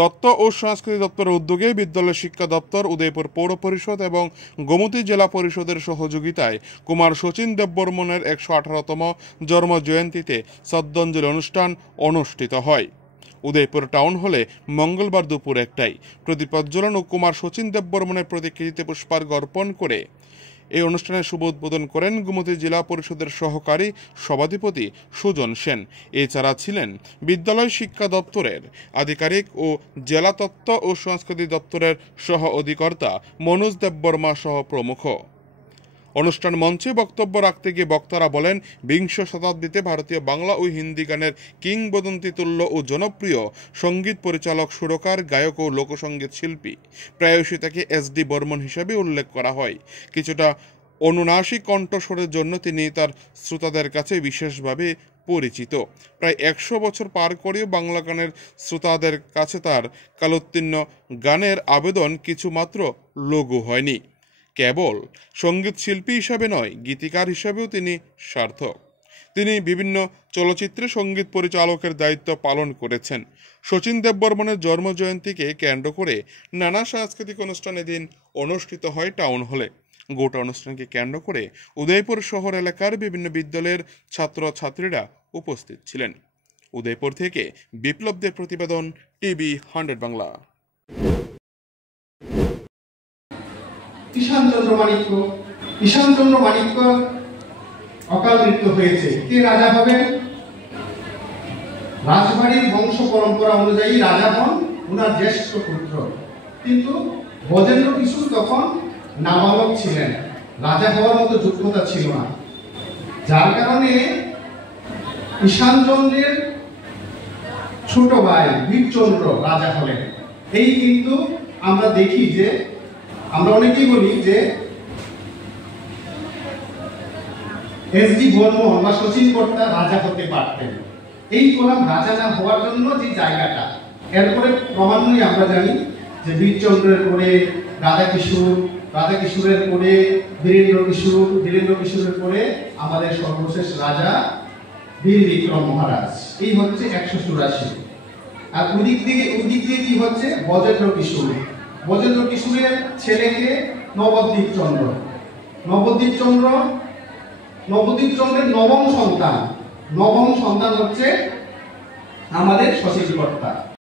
তথ্য ও সংস্কৃতি দপ্তরের উদ্যোগে বিদ্যালয় শিক্ষা দপ্তর, উদয়পুর পৌর পরিষদ এবং গোমতী জেলা পরিষদের সহযোগিতায় কুমার শচীন দেববর্মনের ১১৮তম জন্ম জয়ন্তীতে শ্রদ্ধাঞ্জলি অনুষ্ঠান অনুষ্ঠিত হয়। উদয়পুর টাউন হলে মঙ্গলবার দুপুর ১টায় প্রদীপ প্রজ্বলন ও কুমার শচীন দেববর্মনের প্রতিকৃতিতে পুষ্পার্ঘ্য অর্পণ করে এই অনুষ্ঠানের শুভ উদ্বোধন করেন গোমতী জেলা পরিষদের সহকারী সভাধিপতি সুজন সেন। এছাড়া ছিলেন বিদ্যালয় শিক্ষা দপ্তরের আধিকারিক ও জেলা তথ্য ও সংস্কৃতি দপ্তরের সহ অধিকর্তা মনোজ দেববর্মা সহ প্রমুখ। অনুষ্ঠান মঞ্চে বক্তব্য রাখতে গিয়ে বক্তারা বলেন, বিংশ শতাব্দীতে ভারতীয় বাংলা ও হিন্দি গানের কিংবদন্তি তুল্য ও জনপ্রিয় সঙ্গীত পরিচালক, সুরকার, গায়ক ও লোকসঙ্গীত শিল্পী। প্রায়শই তাকে এস.ডি. বর্মন হিসেবে উল্লেখ করা হয়। কিছুটা অনুনাসিক কণ্ঠস্বরের জন্য তিনি তার শ্রোতাদের কাছে বিশেষভাবে পরিচিত। প্রায় ১০০ বছর পার করেও বাংলা গানের শ্রোতাদের কাছে তার কালোত্তীর্ণ গানের আবেদন কিছুমাত্র লঘু হয়নি। কেবল সঙ্গীত শিল্পী হিসাবে নয়, গীতিকার হিসাবেও তিনি সার্থক। তিনি বিভিন্ন চলচ্চিত্রে সঙ্গীত পরিচালকের দায়িত্ব পালন করেছেন। শচীন দেববর্মনের জন্মজয়ন্তীকে কেন্দ্র করে নানা সাংস্কৃতিক অনুষ্ঠান এদিন অনুষ্ঠিত হয় টাউন হলে। গোটা অনুষ্ঠানকে কেন্দ্র করে উদয়পুর শহর এলাকার বিভিন্ন বিদ্যালয়ের ছাত্রছাত্রীরা উপস্থিত ছিলেন। উদয়পুর থেকে বিপ্লব দেব প্রতিবেদন, টিভি 100 বাংলা। ঈশানচন্দ্র মাণিক্য অকাল মৃত্যু হয়েছে। কে রাজা হবেন? রাজবাড়ির বংশ পরম্পরা অনুযায়ী রাজা হন ওনার জ্যেষ্ঠ পুত্র, কিন্তু বজেন্দ্র কিশোর তখন নাবালক ছিলেন, রাজা হওয়ার মতো যোগ্যতা ছিল না। যার কারণে ঈশানচন্দ্রের ছোট ভাই বীরচন্দ্র রাজা হলেন। এই কিন্তু আমরা দেখি যে আমরা অনেকেই বলি যে এস.ডি. বর্মন বা শচীন কর্তা রাজা হতে পারতেন। এই কোলাম রাজা না হওয়ার জন্য যে জায়গাটা, এরপরে ক্রমান্বয়ে আমরা জানি যে বীরচন্দ্রের পরে রাধাকিশোরের পরে বীরেন্দ্র কিশোরের পরে আমাদের সর্বশেষ রাজা বীর বিক্রম মহারাজ। এই হচ্ছে ১৮৪। আর ওদিক দিয়ে কি হচ্ছে? বজেন্দ্র কিশোরের ছেলেকে নবদ্বীপ চন্দ্রের নবম সন্তান হচ্ছে আমাদের শচীন কর্তা।